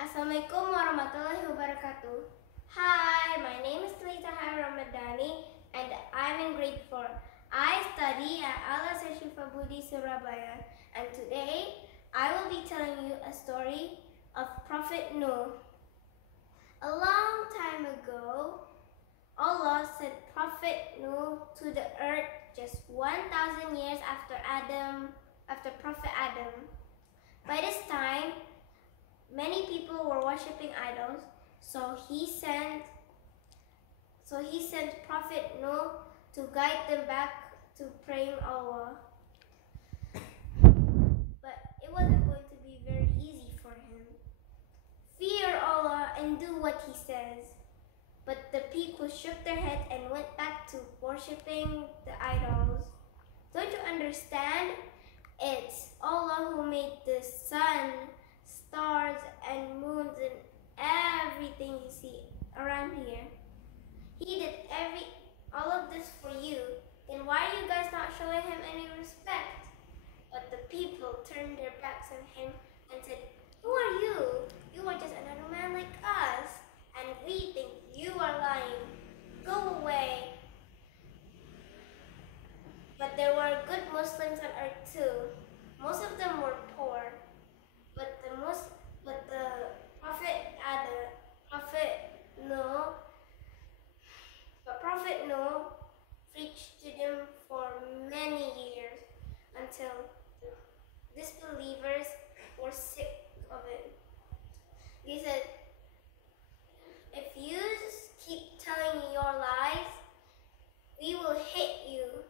Assalamualaikum warahmatullahi wabarakatuh. Hi, my name is Talita Khaira and I'm in grade 4. I study at Azhar Syifa Budi, Surabaya, and today I will be telling you a story of Prophet Noah. A long time ago, Allah sent Prophet Noah to the earth just 1,000 years after Prophet Adam. By this time, many people were worshipping idols, so he sent Prophet Noah to guide them back to praying Allah. But it wasn't going to be very easy for him. Fear Allah and do what he says. But the people shook their heads and went back to worshipping the idols. Don't you understand? It's Allah who made the sun, stars and moons and everything you see around here. He did all of this for you. Then why are you guys not showing him any respect? But the people turned their backs on him and said, "Who are you? You are just another man like us, and we think you are lying. Go away." But there were good Muslims on earth too. Most of them were poor. But the Prophet Noah preached to them for many years until disbelievers were sick of it. He said, "If you keep telling your lies, we will hate you."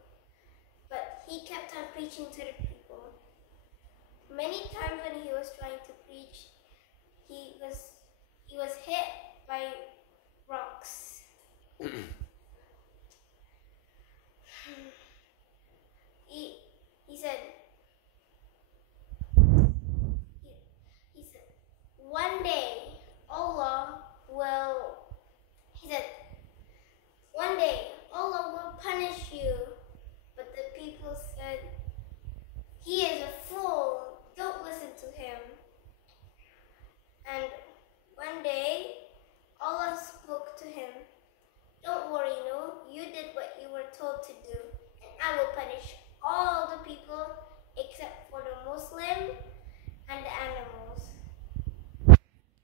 But he kept on preaching to the people. Many times when he was trying to preach, he was hit by rocks. He said, one day Allah will punish you. But the people said, "He is a fool, don't listen to him." And one day, Allah spoke to him, "Don't worry, no, you did what you were told to do, and I will punish all the people except for the Muslim and the animals."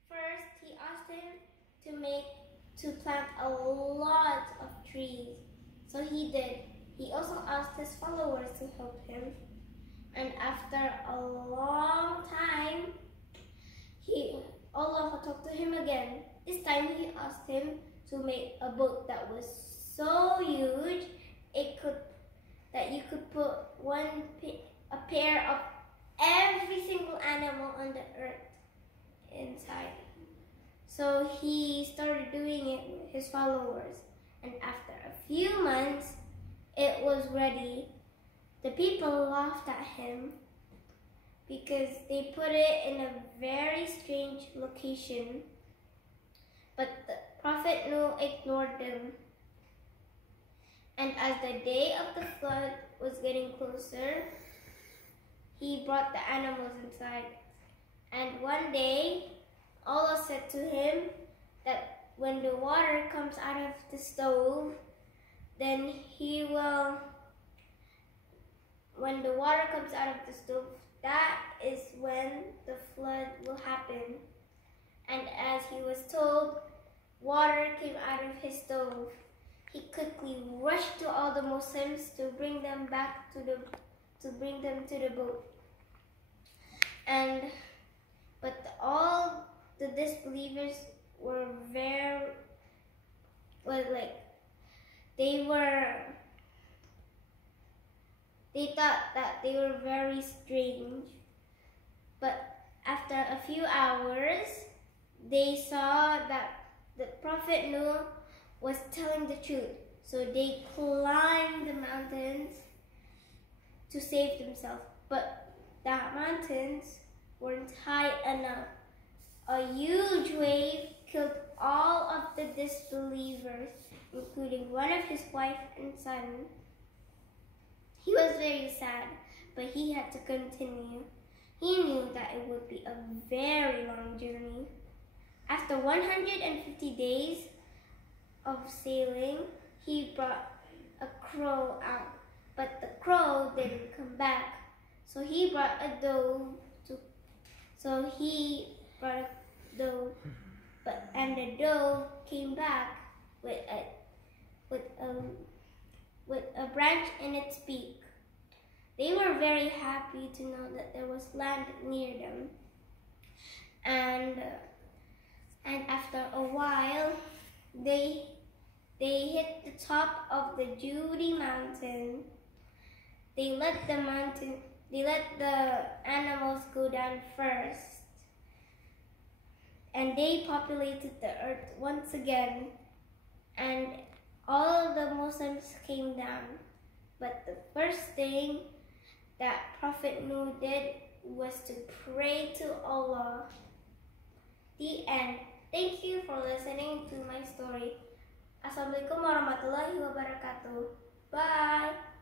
First, he asked him to plant a lot of trees. So he did. He also asked his followers to help him. And after a long time, Allah talked to him again. This time he asked him to make a boat that was so huge that you could put a pair of every single animal on the earth inside. So he started doing it with his followers, and after a few months, it was ready. The people laughed at him because they put it in a very strange location, but the Prophet Noah ignored them. And as the day of the flood was getting closer, he brought the animals inside. And one day, Allah said to him that when the water comes out of the stove, that is when the flood will happen. And as he was told, water came out of his stove. He quickly rushed to all the Muslims to bring them to the boat. But all the disbelievers were they thought that they were very strange. But after a few hours, they saw that the Prophet Noah was telling the truth. So they climbed the mountains to save themselves. But the mountains weren't high enough. A huge wave killed all of the disbelievers, including one of his wife and son. He was very sad, but he had to continue. He knew that it would be a very long journey. After 150 days of sailing, he brought a crow out, but the crow didn't come back. So he brought a dove and the dove came back with a branch in its beak. They were very happy to know that there was land near them. And after a while, they hit the top of the Judy mountain. They let the animals go down first, and they populated the earth once again, and all of the Muslims came down. But the first thing that Prophet Nuh did was to pray to Allah. The end. Thank you for listening to my story. Assalamualaikum warahmatullahi wabarakatuh. Bye.